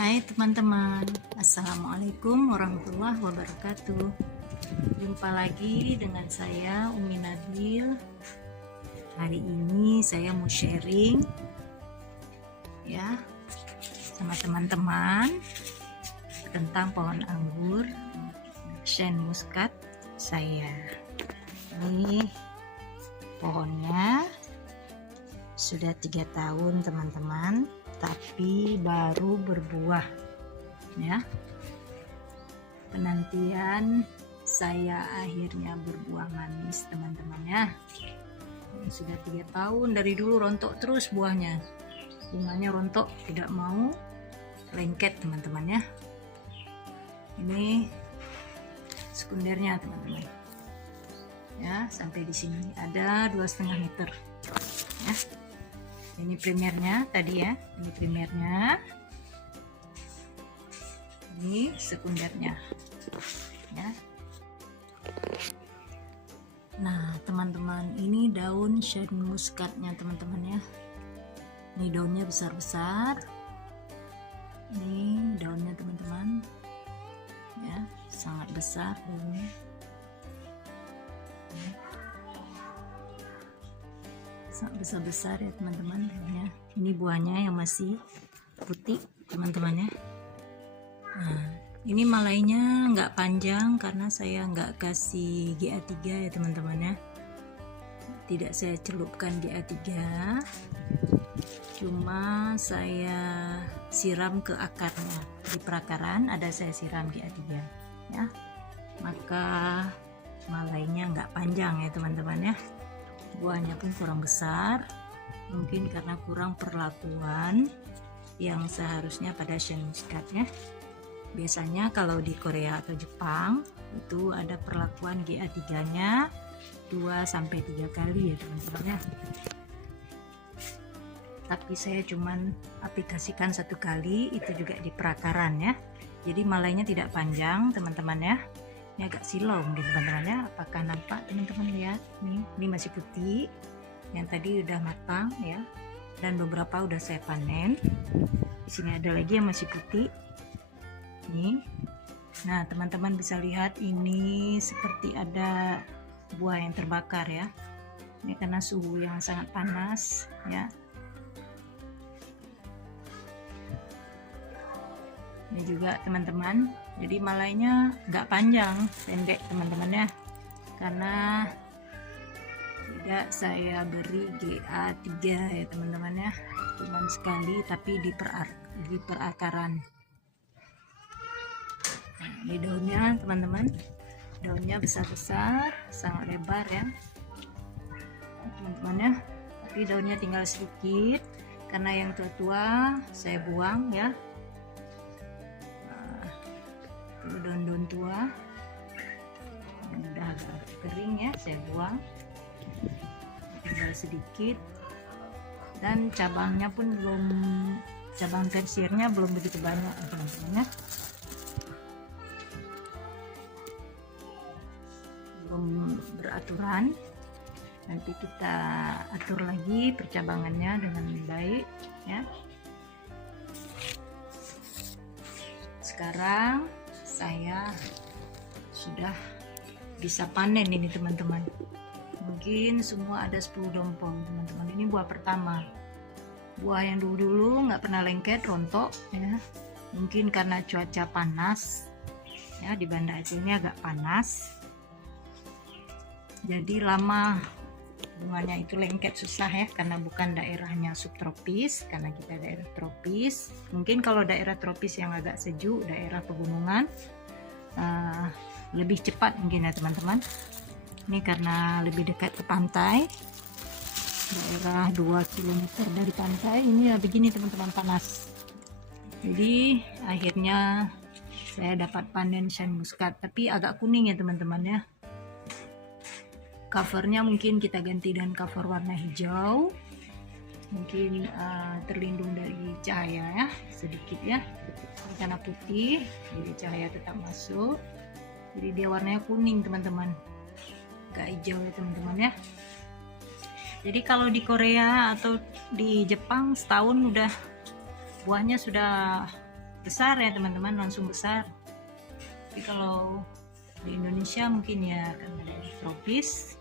Hai teman-teman, Assalamualaikum warahmatullahi wabarakatuh. Jumpa lagi dengan saya Umi Nabil. Hari ini saya mau sharing ya sama teman-teman tentang pohon anggur Shen Muscat saya. Ini pohonnya sudah 3 tahun teman-teman, tapi baru berbuah ya. Penantian saya akhirnya berbuah manis teman-teman ya. Ini sudah 3 tahun, dari dulu rontok terus buahnya, bunganya rontok, tidak mau lengket teman-teman ya. Ini sekundernya teman-teman ya, sampai di sini ada 2,5 meter ya. Ini primernya tadi ya, ini primernya, ini sekundernya ya. Nah teman-teman, ini daun Shen Muscatnya teman-teman ya. Ini daunnya besar-besar, ini daunnya teman-teman ya, sangat besar daunnya. Besar-besar ya teman-teman ya. Ini buahnya yang masih putih teman-teman ya. Nah, ini malainya nggak panjang karena saya nggak kasih GA3 ya teman-teman ya. Tidak saya celupkan GA3, cuma saya siram ke akarnya. Di perakaran ada saya siram GA3 ya, maka malainya nggak panjang ya teman-teman ya. Buahnya pun kurang besar, mungkin karena kurang perlakuan yang seharusnya pada Shen Muscat ya. Biasanya kalau di Korea atau Jepang itu ada perlakuan GA3 nya 2-3 kali ya teman-teman ya. Tapi saya cuman aplikasikan 1 kali, itu juga di perakaran ya. Jadi malainya tidak panjang teman-teman ya. Ini agak silau mungkin teman-teman ya. Apakah nampak teman-teman, lihat nih, ini masih putih, yang tadi udah matang ya, dan beberapa udah saya panen. Di sini ada lagi yang masih putih nih. Nah teman-teman bisa lihat ini seperti ada buah yang terbakar ya. Ini karena suhu yang sangat panas ya. Ini juga teman-teman, jadi malainya nggak panjang, pendek teman-teman ya, karena tidak saya beri GA3 ya teman-teman ya, cuman sekali tapi di perakaran. Nah, ini daunnya teman-teman, daunnya besar-besar, sangat lebar ya teman-teman ya, tapi daunnya tinggal sedikit karena yang tua-tua saya buang ya. Daun-daun tua yang udah agak kering ya saya buang, tinggal sedikit, dan cabangnya pun belum, cabang tersiernya belum begitu banyak teman-teman ya, belum beraturan. Nanti kita atur lagi percabangannya dengan baik ya. Sekarang saya sudah bisa panen ini teman-teman. Mungkin semua ada 10 dompong teman-teman. Ini buah pertama, buah yang dulu nggak pernah lengket, rontok ya, mungkin karena cuaca panas ya, di Banda Aceh ini agak panas, jadi lama bunganya itu lengket, susah ya, karena bukan daerahnya subtropis, karena kita daerah tropis. Mungkin kalau daerah tropis yang agak sejuk, daerah pegunungan, lebih cepat mungkin ya teman-teman. Ini karena lebih dekat ke pantai, daerah 2 km dari pantai, ini ya begini teman-teman, panas. Jadi akhirnya saya dapat panen Shen Muscat, tapi agak kuning ya teman-teman ya. Covernya mungkin kita ganti dengan cover warna hijau, mungkin terlindung dari cahaya ya sedikit ya, karena putih jadi cahaya tetap masuk, jadi dia warnanya kuning teman-teman, gak hijau ya teman-teman ya. Jadi kalau di Korea atau di Jepang setahun udah buahnya sudah besar ya teman-teman, langsung besar. Tapi kalau di Indonesia mungkin ya karena daerah tropis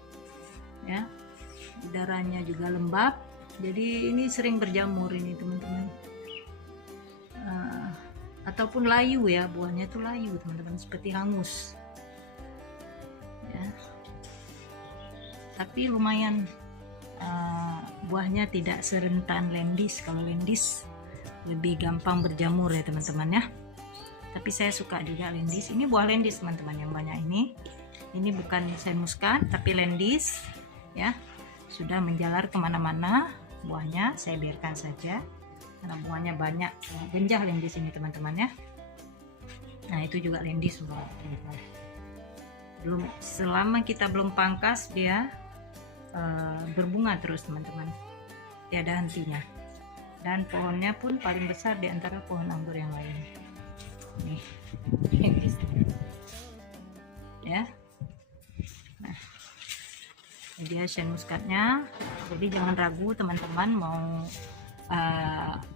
ya, udaranya juga lembab, jadi ini sering berjamur ini teman-teman. Ataupun layu ya, buahnya tuh layu teman-teman, seperti hangus ya. Tapi lumayan, buahnya tidak serentan lendis. Kalau lendis lebih gampang berjamur ya teman-teman ya. Tapi saya suka juga lendis. Ini buah lendis teman-teman yang banyak ini. Ini bukan sen muskat tapi lendis ya. Sudah menjalar kemana-mana buahnya. Saya biarkan saja karena buahnya banyak. Genjah lendis ini teman-teman ya. Nah itu juga lendis buah. Belum, selama kita belum pangkas dia berbunga terus teman-teman, tiada hentinya. Dan pohonnya pun paling besar di antara pohon anggur yang lain. Nih, ya. Nah, ini dia sen muskatnya. Jadi jangan ragu teman-teman mau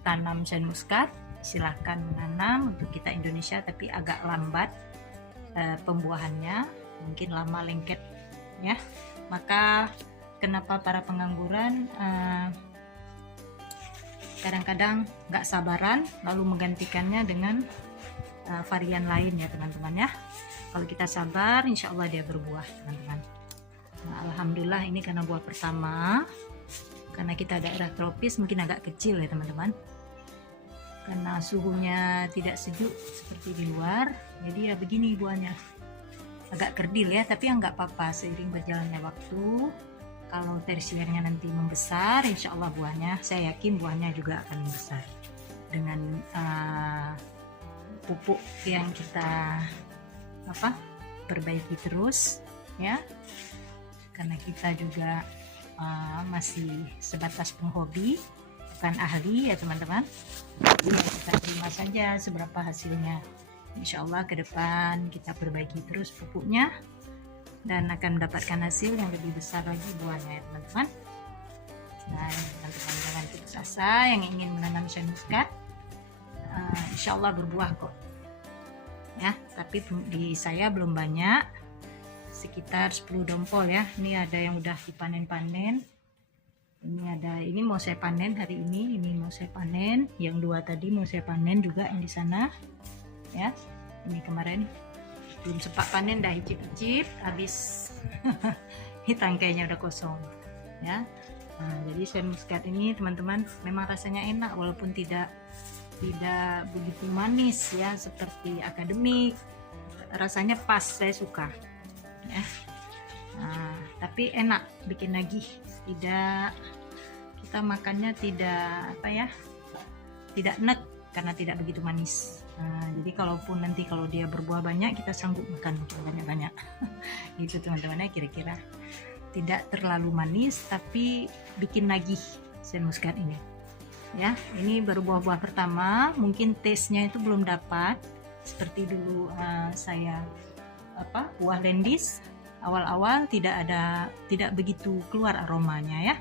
tanam sen muskat, silahkan menanam. Untuk kita Indonesia tapi agak lambat pembuahannya, mungkin lama lengket ya. Maka kenapa para pengangguran kadang-kadang nggak sabaran lalu menggantikannya dengan varian lain ya teman-teman ya. Kalau kita sabar insya Allah dia berbuah teman-teman. Nah, alhamdulillah ini karena buah pertama, karena kita daerah tropis mungkin agak kecil ya teman-teman, karena suhunya tidak sejuk seperti di luar, jadi ya begini buahnya, agak kerdil ya. Tapi nggak apa-apa, seiring berjalannya waktu kalau tersiernya nanti membesar, insya Allah buahnya, saya yakin buahnya juga akan membesar dengan pupuk yang kita perbaiki terus ya. Karena kita juga masih sebatas penghobi, bukan ahli ya teman-teman. Kita terima saja seberapa hasilnya. Insya Allah ke depan kita perbaiki terus pupuknya dan akan mendapatkan hasil yang lebih besar lagi buahnya ya teman-teman. Nah teman-teman jangan putus asa yang ingin menanam sen muskat, insya Allah berbuah kok ya. Tapi di saya belum banyak, sekitar 10 dompol ya. Ini ada yang udah dipanen-panen, ini mau saya panen hari ini mau saya panen, yang 2 tadi mau saya panen juga yang di sana ya. Ini kemarin belum sempat panen dah icip-icip habis. Ini tangkainya udah kosong ya. Nah, jadi sen muskat ini teman-teman memang rasanya enak walaupun tidak begitu manis ya seperti akademik. Rasanya pas, saya suka ya. Nah, tapi enak, bikin nagih, tidak, kita makannya tidak tidak enek karena tidak begitu manis. Nah, jadi kalaupun nanti kalau dia berbuah banyak kita sanggup makan banyak-banyak. Gitu teman-teman ya, kira-kira tidak terlalu manis tapi bikin nagih sen muskat ini ya. Ini baru buah-buah pertama, mungkin taste-nya itu belum dapat seperti dulu saya buah lendis awal-awal tidak begitu keluar aromanya ya.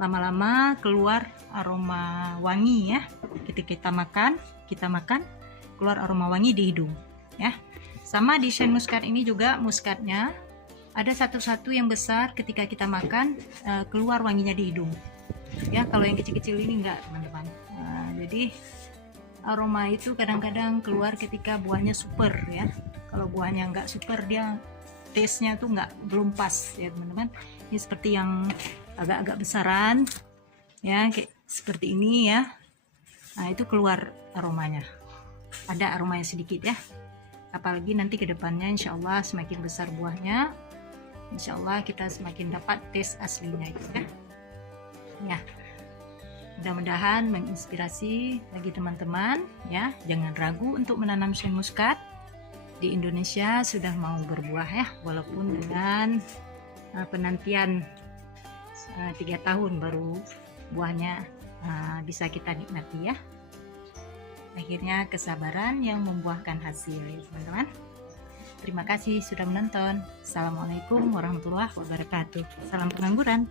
Lama-lama keluar aroma wangi ya. Ketika kita makan keluar aroma wangi di hidung ya. Sama di sen muskat ini juga, muskatnya ada satu-satu yang besar, ketika kita makan keluar wanginya di hidung ya. Kalau yang kecil-kecil ini enggak teman-teman. Jadi aroma itu kadang-kadang keluar ketika buahnya super ya. Kalau buahnya enggak super, dia taste-nya tuh belum pas ya teman-teman. Ini seperti yang agak-agak besaran ya, kayak seperti ini ya. Nah itu keluar aromanya, ada aromanya sedikit ya. Apalagi nanti ke depannya insya Allah semakin besar buahnya, insya Allah kita semakin dapat taste aslinya gitu ya. Ya, mudah-mudahan menginspirasi bagi teman-teman ya. Jangan ragu untuk menanam sen muskat. Di Indonesia sudah mau berbuah ya, walaupun dengan penantian 3 tahun baru buahnya bisa kita nikmati ya. Akhirnya kesabaran yang membuahkan hasil ya teman-teman. Terima kasih sudah menonton. Assalamualaikum warahmatullahi wabarakatuh. Salam pengangguran.